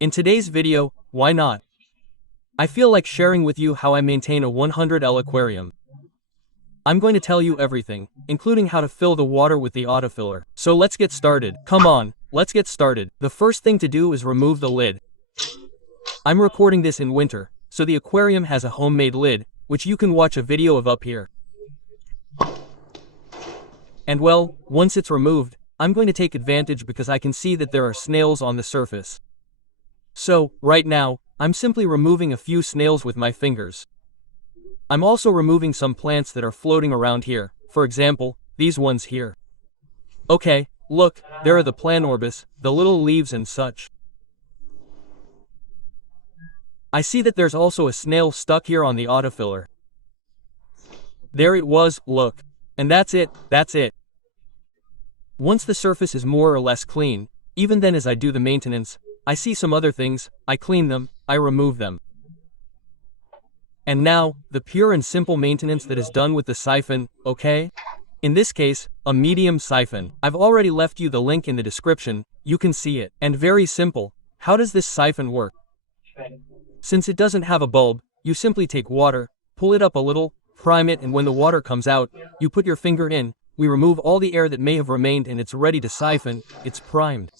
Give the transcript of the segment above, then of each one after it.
In today's video, why not? I feel like sharing with you how I maintain a 100L aquarium. I'm going to tell you everything, including how to fill the water with the autofiller. So let's get started. Come on, let's get started. The first thing to do is remove the lid. I'm recording this in winter, so the aquarium has a homemade lid, which you can watch a video of up here. And well, once it's removed, I'm going to take advantage because I can see that there are snails on the surface. So, right now, I'm simply removing a few snails with my fingers. I'm also removing some plants that are floating around here, for example, these ones here. Okay, look, there are the planorbis, the little leaves and such. I see that there's also a snail stuck here on the autofiller. There it was, look. And that's it. Once the surface is more or less clean, even then as I do the maintenance, I see some other things, I clean them, I remove them. And now, the pure and simple maintenance that is done with the siphon, okay? In this case, a medium siphon. I've already left you the link in the description, you can see it. And very simple, how does this siphon work? Since it doesn't have a bulb, you simply take water, pull it up a little, prime it, and when the water comes out, you put your finger in, we remove all the air that may have remained and it's ready to siphon, it's primed.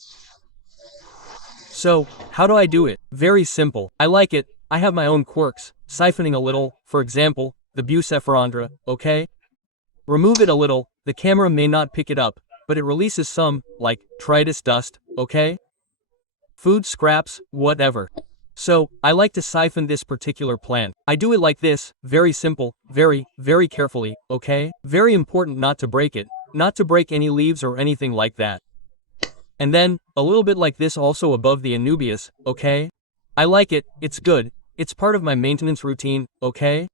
So, how do I do it? Very simple. I like it, I have my own quirks, siphoning a little, for example, the Bucephalondra, okay? Remove it a little, the camera may not pick it up, but it releases some, like, Tritus dust, okay? Food scraps, whatever. So, I like to siphon this particular plant. I do it like this, very simple, very carefully, okay? Very important not to break it, not to break any leaves or anything like that. And then, a little bit like this also above the Anubias, okay? I like it, it's good, it's part of my maintenance routine, okay?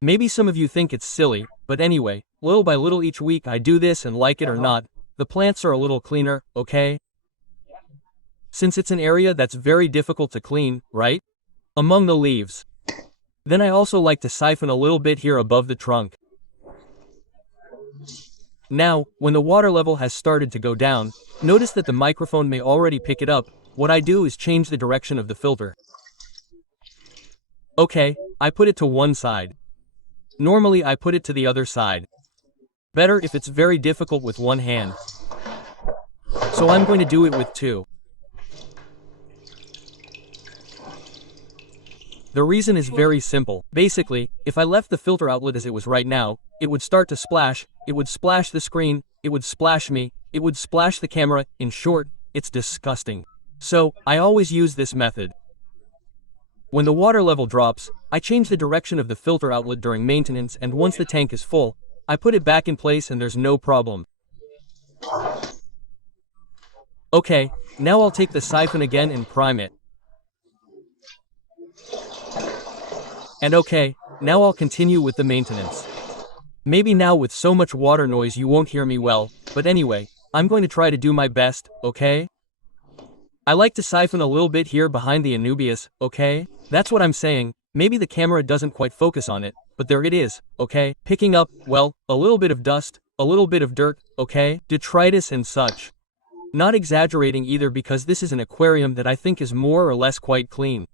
Maybe some of you think it's silly, but anyway, little by little each week I do this and like it or not, the plants are a little cleaner, okay? Since it's an area that's very difficult to clean, right? Among the leaves. Then I also like to siphon a little bit here above the trunk. Now, when the water level has started to go down, notice that the microphone may already pick it up. What I do is change the direction of the filter. Okay, I put it to one side. Normally I put it to the other side. Better if it's very difficult with one hand. So I'm going to do it with two. The reason is very simple. Basically, if I left the filter outlet as it was right now, it would start to splash, it would splash the screen, it would splash me, it would splash the camera, in short, it's disgusting. So, I always use this method. When the water level drops, I change the direction of the filter outlet during maintenance, and once the tank is full, I put it back in place and there's no problem. Okay, now I'll take the siphon again and prime it. And okay, now I'll continue with the maintenance. Maybe now with so much water noise you won't hear me well, but anyway, I'm going to try to do my best, okay? I like to siphon a little bit here behind the Anubias, okay? That's what I'm saying, maybe the camera doesn't quite focus on it, but there it is, okay? Picking up, well, a little bit of dust, a little bit of dirt, okay? Detritus and such. Not exaggerating either because this is an aquarium that I think is more or less quite clean.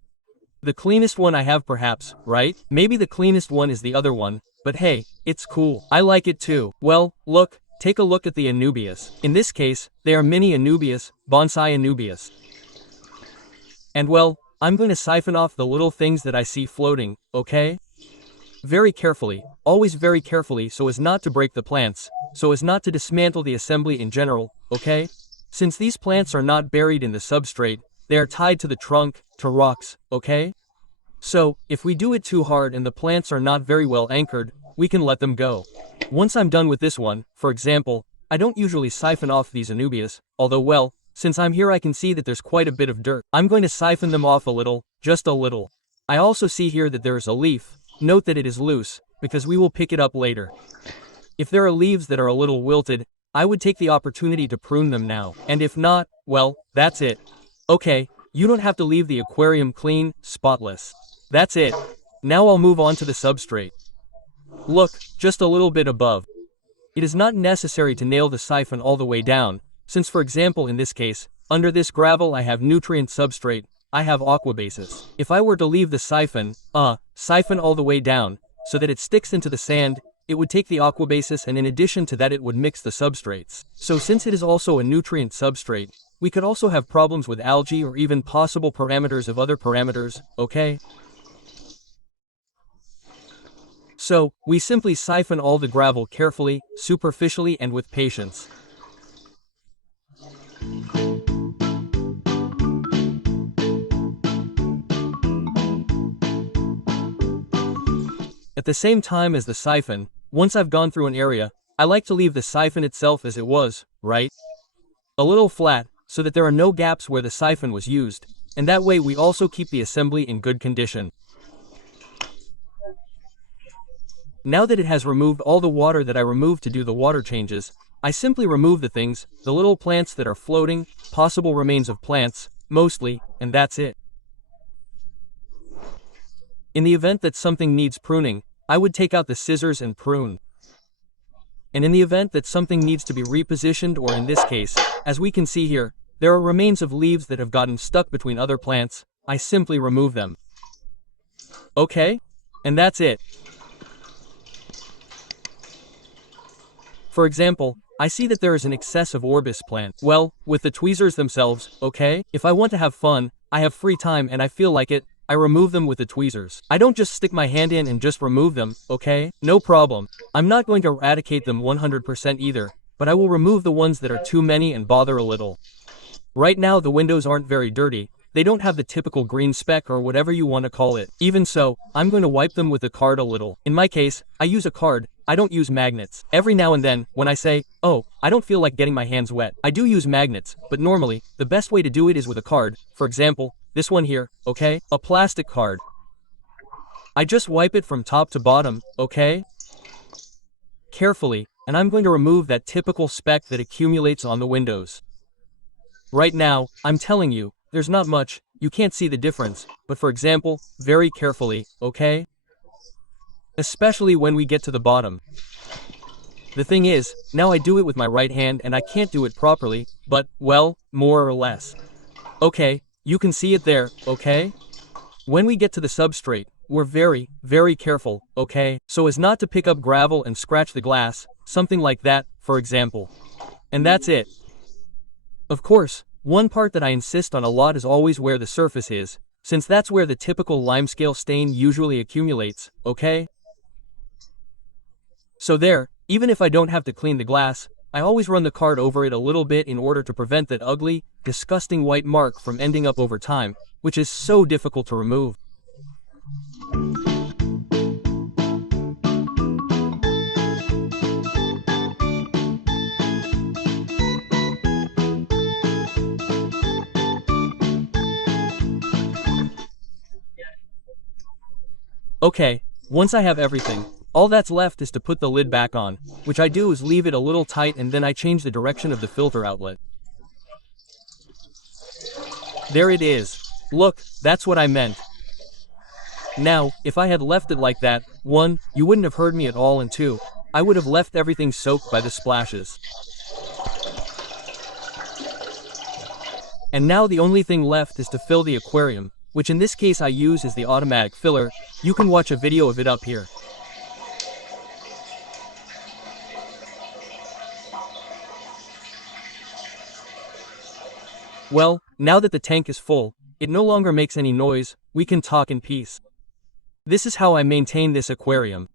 The cleanest one I have perhaps, right? Maybe the cleanest one is the other one, but hey, it's cool. I like it too. Well, look, take a look at the Anubias. In this case, they are mini Anubias, bonsai Anubias. And well, I'm going to siphon off the little things that I see floating, okay? Very carefully, always very carefully so as not to break the plants, so as not to dismantle the assembly in general, okay? Since these plants are not buried in the substrate, they are tied to the trunk, to rocks, okay? So, if we do it too hard and the plants are not very well anchored, we can let them go. Once I'm done with this one, for example, I don't usually siphon off these Anubias, although well, since I'm here I can see that there's quite a bit of dirt. I'm going to siphon them off a little, just a little. I also see here that there is a leaf. Note that it is loose, because we will pick it up later. If there are leaves that are a little wilted, I would take the opportunity to prune them now. And if not, well, that's it. Okay, you don't have to leave the aquarium clean, spotless. That's it. Now I'll move on to the substrate. Look, just a little bit above. It is not necessary to nail the siphon all the way down, since for example in this case, Under this gravel I have nutrient substrate, I have aquabasis. If I were to leave the siphon all the way down, so that it sticks into the sand, it would take the aquabasis and in addition to that it would mix the substrates. So since it is also a nutrient substrate, we could also have problems with algae or even possible parameters of other parameters, okay? So, we simply siphon all the gravel carefully, superficially and with patience. At the same time as the siphon, once I've gone through an area, I like to leave the siphon itself as it was, right? A little flat, so that there are no gaps where the siphon was used, and that way we also keep the assembly in good condition. Now that it has removed all the water that I removed to do the water changes, I simply remove the things, the little plants that are floating, possible remains of plants, mostly, and that's it. In the event that something needs pruning, I would take out the scissors and prune. And in the event that something needs to be repositioned or in this case, as we can see here, there are remains of leaves that have gotten stuck between other plants, I simply remove them. Okay? And that's it. For example, I see that there is an excess of Orbis plant. Well, with the tweezers themselves, okay? If I want to have fun, I have free time and I feel like it, I remove them with the tweezers. I don't just stick my hand in and just remove them, okay? No problem. I'm not going to eradicate them 100% either, but I will remove the ones that are too many and bother a little. Right now the windows aren't very dirty, they don't have the typical green speck or whatever you want to call it. Even so, I'm going to wipe them with the card a little. In my case, I use a card, I don't use magnets. Every now and then, when I say, oh, I don't feel like getting my hands wet, I do use magnets, but normally, the best way to do it is with a card. For example, this one here, okay? A plastic card. I just wipe it from top to bottom, okay? Carefully, and I'm going to remove that typical speck that accumulates on the windows. Right now, I'm telling you, there's not much, you can't see the difference, but for example, very carefully, okay? Especially when we get to the bottom. The thing is, now I do it with my right hand and I can't do it properly, but, well, more or less. Okay, you can see it there, okay? When we get to the substrate, we're very, very careful, okay? So as not to pick up gravel and scratch the glass, something like that, for example. And that's it. Of course, one part that I insist on a lot is always where the surface is, since that's where the typical limescale stain usually accumulates, okay? So there, even if I don't have to clean the glass, I always run the card over it a little bit in order to prevent that ugly, disgusting white mark from ending up over time, which is so difficult to remove. Okay, once I have everything, all that's left is to put the lid back on, which I do is leave it a little tight and then I change the direction of the filter outlet. There it is. Look, that's what I meant. Now, if I had left it like that, 1, you wouldn't have heard me at all, and 2, I would have left everything soaked by the splashes. And now the only thing left is to fill the aquarium, which in this case I use as the automatic filler. You can watch a video of it up here. Well, now that the tank is full, it no longer makes any noise, we can talk in peace. This is how I maintain this aquarium.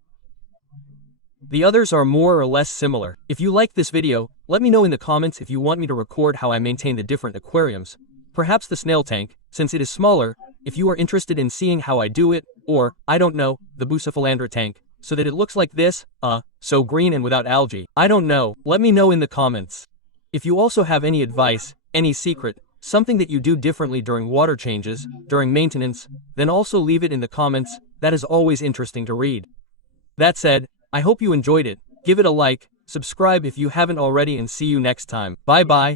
The others are more or less similar. If you like this video, let me know in the comments if you want me to record how I maintain the different aquariums. Perhaps the snail tank, since it is smaller, if you are interested in seeing how I do it, or, I don't know, the Bucephalandra tank, so that it looks like this, so green and without algae. I don't know, let me know in the comments. If you also have any advice, any secret, something that you do differently during water changes, during maintenance, then also leave it in the comments, that is always interesting to read. That said, I hope you enjoyed it, give it a like, subscribe if you haven't already and see you next time. Bye bye.